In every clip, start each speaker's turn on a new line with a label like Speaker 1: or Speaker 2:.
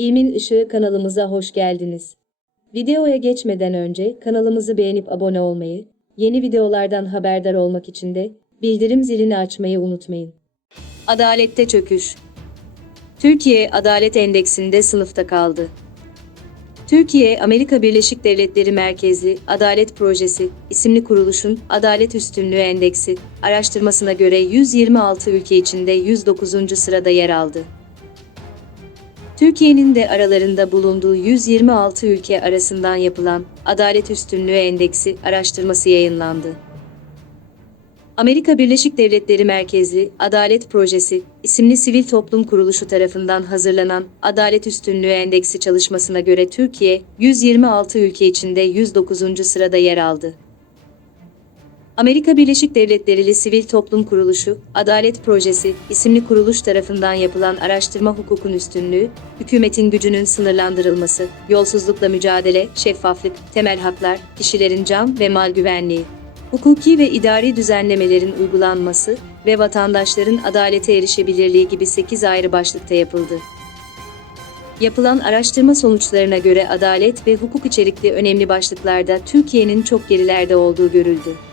Speaker 1: İlmin Işığı kanalımıza hoş geldiniz. Videoya geçmeden önce kanalımızı beğenip abone olmayı, yeni videolardan haberdar olmak için de bildirim zilini açmayı unutmayın. Adalette çöküş. Türkiye Adalet Endeksinde sınıfta kaldı. Türkiye, Amerika Birleşik Devletleri merkezli Adalet Projesi isimli kuruluşun Adalet Üstünlüğü Endeksi araştırmasına göre 126 ülke içinde 109. sırada yer aldı. Türkiye'nin de aralarında bulunduğu 126 ülke arasından yapılan Adalet Üstünlüğü Endeksi araştırması yayınlandı. Amerika Birleşik Devletleri merkezli Adalet Projesi isimli sivil toplum kuruluşu tarafından hazırlanan Adalet Üstünlüğü Endeksi çalışmasına göre Türkiye 126 ülke içinde 109. sırada yer aldı. Amerika Birleşik Devletleri'li Sivil Toplum Kuruluşu, Adalet Projesi isimli kuruluş tarafından yapılan araştırma hukukun üstünlüğü, hükümetin gücünün sınırlandırılması, yolsuzlukla mücadele, şeffaflık, temel haklar, kişilerin can ve mal güvenliği, hukuki ve idari düzenlemelerin uygulanması ve vatandaşların adalete erişebilirliği gibi 8 ayrı başlıkta yapıldı. Yapılan araştırma sonuçlarına göre adalet ve hukuk içerikli önemli başlıklarda Türkiye'nin çok gerilerde olduğu görüldü.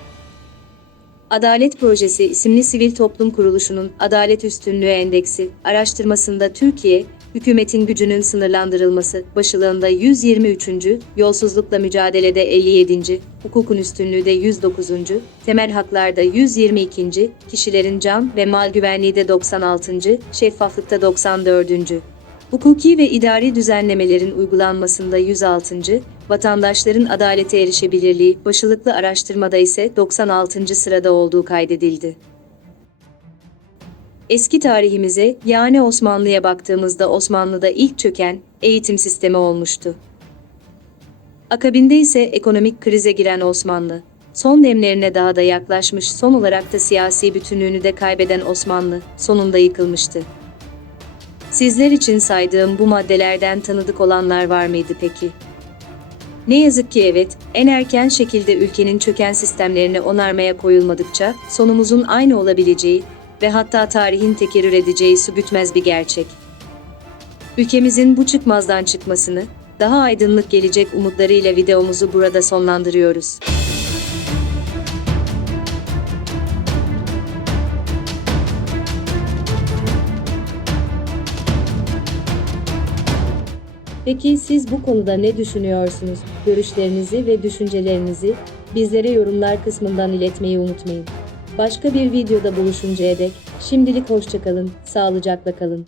Speaker 1: Adalet Projesi isimli sivil toplum kuruluşunun Adalet Üstünlüğü Endeksi araştırmasında Türkiye, hükümetin gücünün sınırlandırılması başlığında 123. yolsuzlukla mücadelede 57. hukukun üstünlüğü de 109. temel haklarda 122. kişilerin can ve mal güvenliği de 96. şeffaflıkta 94. Hukuki ve idari düzenlemelerin uygulanmasında 106. vatandaşların adalete erişebilirliği başlıklı araştırmada ise 96. sırada olduğu kaydedildi. Eski tarihimize yani Osmanlı'ya baktığımızda Osmanlı'da ilk çöken eğitim sistemi olmuştu. Akabinde ise ekonomik krize giren Osmanlı, son demlerine daha da yaklaşmış son olarak da siyasi bütünlüğünü de kaybeden Osmanlı sonunda yıkılmıştı. Sizler için saydığım bu maddelerden tanıdık olanlar var mıydı peki? Ne yazık ki evet, en erken şekilde ülkenin çöken sistemlerini onarmaya koyulmadıkça sonumuzun aynı olabileceği ve hatta tarihin tekerrür edeceği su gütmez bir gerçek. Ülkemizin bu çıkmazdan çıkmasını, daha aydınlık gelecek umutlarıyla videomuzu burada sonlandırıyoruz. Peki siz bu konuda ne düşünüyorsunuz? Görüşlerinizi ve düşüncelerinizi bizlere yorumlar kısmından iletmeyi unutmayın. Başka bir videoda buluşuncaya dek şimdilik hoşçakalın, sağlıcakla kalın.